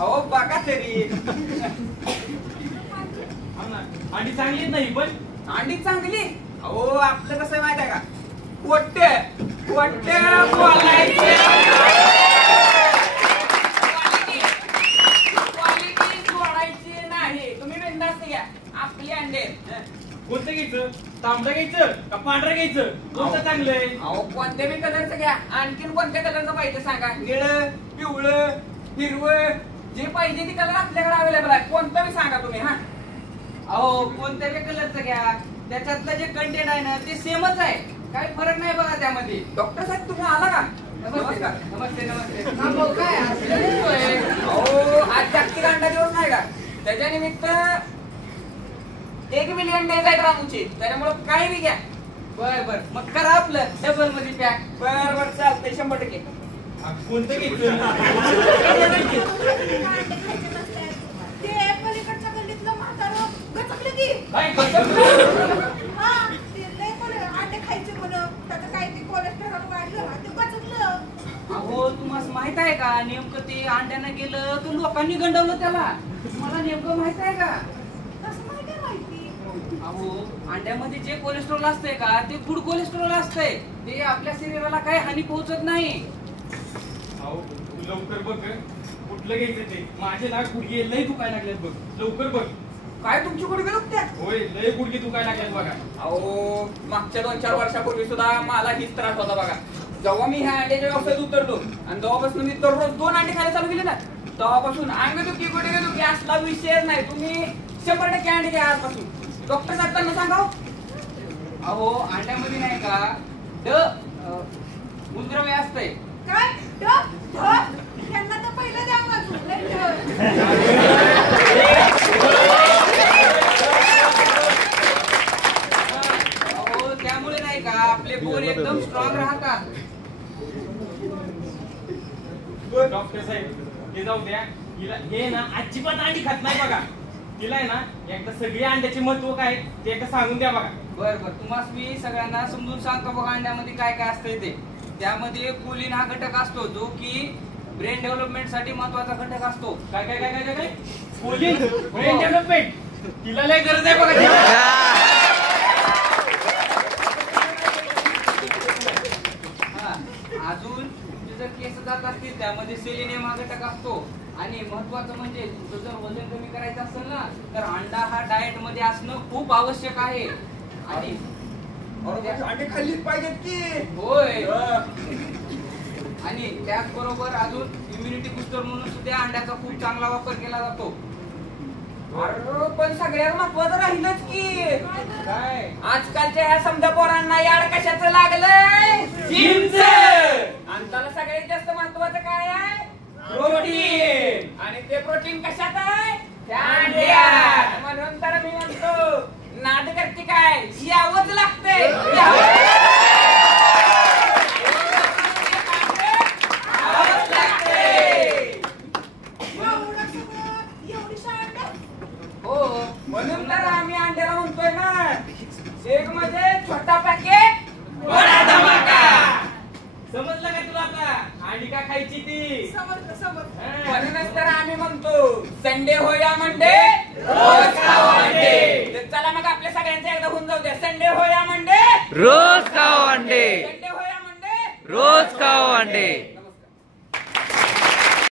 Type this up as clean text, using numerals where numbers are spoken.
अहो बघा तरी अंडी चांगली नाही पण अंडी चांगली. अहो आपलं कसं माहित आहे का, कोट्टे कोट्टे बोलायचे, क्वालिटी सोडायची नाही. तुम्ही बिनधास्त घ्या आपली अंडे. कोणतं घ्यायचं, तांबडं घ्यायचं का पांढरं घ्यायचं, कोणतं चांगलंय? अहो कोणत्या बी कलरचं घ्या. आणखीन कोणत्या कलरचं पाहिजे सांगा. निळं, पिवळं, हिरवं, जे पाहिजे ते कलर आपल्याकडे अवेलेबल आहे. कोणतं बी सांगा तुम्ही. हा अहो कोणत्या बी कलरचं घ्या, त्याच्यातलं जे कंटेंट आहे ना ते सेमच आहे, काही फरक नाही बघा त्यामध्ये. डॉक्टर साहेब तुम्ही आला का? नमस्कार. नमस्ते नमस्ते. हा भाऊ काय अहो आज जागतिक अंडा दिवस नाही का, त्याच्या निमित्त 1 मिलियन डेज आहेत रामूचे. त्याच्यामुळे काही बी घ्या. बर बर मग करा आपलं डबल मध्ये पॅक. बर बर चालतंय 100%. कोणतं घ्यायचं? ते पलीकडच्या गल्लीतलं म्हातारं गचकलं की. काय कसं? हा, ते लय कोणी अंडे खायचे म्हणून त्याचं काही ते कोलेस्टेरॉल वाढलं ना, ते गचकलं. अहो तुम्हाला माहित आहे का नेमकं ते अंड्यानं गेलं तर लोकांनी गंडवलं त्याला. तुम्हाला नेमकं माहित आहे का? कसं माहिती आहे माहिती? अहो अंड्यामध्ये जे कोलेस्ट्रॉल असतंय का ते गुड कोलेस्ट्रॉल असतंय, ते आपल्या शरीराला काही हानी पोहोचत नाही. अहो लवकर बघ कुठलं घ्यायचं ते. माझे ना गुडघे लय दुखायला लागलेत बघ, लवकर बघ. काय तुमची गुडघे दुखत्या? होय लय गुडघे दुखायला लागलेत बघा. अहो मागच्या 2-4 वर्षापूर्वी सुद्धा मला हीच त्रास होता बघा. जेव्हा मी ह्या अंड्याच्या व्यवसायात उतरलो आणि जेव्हापासून मी दररोज 2 अंडे खायला चालू केले ना, तेव्हापासून अंगदुखी गुडघे दुखी असला विषय नाही. तुम्ही 100% अंडे घ्या आजपासून. डॉक्टर साहेब त्यांना सांगा. अहो अंड्यामध्ये नाही का मूलद्रव्य असतंय. काय त्यांना तर पहिलं द्या वाजून. अहो त्यामुळे नाही का आपले बोन एकदम स्ट्रॉंग राहतात. डॉक्टर साहेब हे जाऊ द्या. हिला हे ना अजिबात अंडी खात नाही बघा. तिला आहे ना एकदा सगळी अंड्याचे महत्व काय ते एकदा सांगून द्या बघा. बर बर तुम्हाला मी सगळ्यांना समजून सांगतो बघा. अंड्यामध्ये काय काय असतंय ते. त्यामध्ये कोलिन हा घटक असतो जो की ब्रेन डेव्हलपमेंट साठी महत्वाचा घटक असतो. काय काय काय काय काय कोलिन ब्रेन डेव्हलपमेंट तिला लय गरज आहे बघा. हा अजून तुमचे जर केस जात असतील त्यामध्ये सेलेनियम हा घटक असतो. आणि महत्वाचं म्हणजे तुमचं जर वजन कमी करायचं असेल ना तर अंडा हा डाएट मध्ये असणं खूप आवश्यक आहे. आणि अंडे खाल्लीच पाहिजेत की. होय. आणि त्याचबरोबर अजून इम्युनिटी बुस्टर म्हणून सुद्धा अंड्याचा खूप चांगला वापर केला जातो. अरे पण सगळ्यात महत्वाचं राहिलंच की काय आजकालच्या ह्या समजा पोरांना याड कशाचं लागलंय, जिमचं. आणि त्याला सगळ्यात जास्त महत्वाचं काय आहे, प्रोटीन. आणि ते प्रोटीन कशात आहे, त्या अंड्यात. म्हणून तर मी म्हणतो नाद करते काय, यावंच लागतंय. म्हणून तर आम्ही अंड्याला म्हणतोय ना, एक म्हणजे छोटा पॅकेट बडा धमाका. समजलं का तुला आता अंडी का खायची ती? समजलं. म्हणूनच तर आम्ही म्हणतो संडे होया मंडे रोज खाओ अंडे. तर चला मग आपल्या सगळ्यांचं एकदा होऊन जाऊ द्या. संडे होया मंडे रोज खाओ अंडे. संडे होया मंडे रोज खाओ अंडे.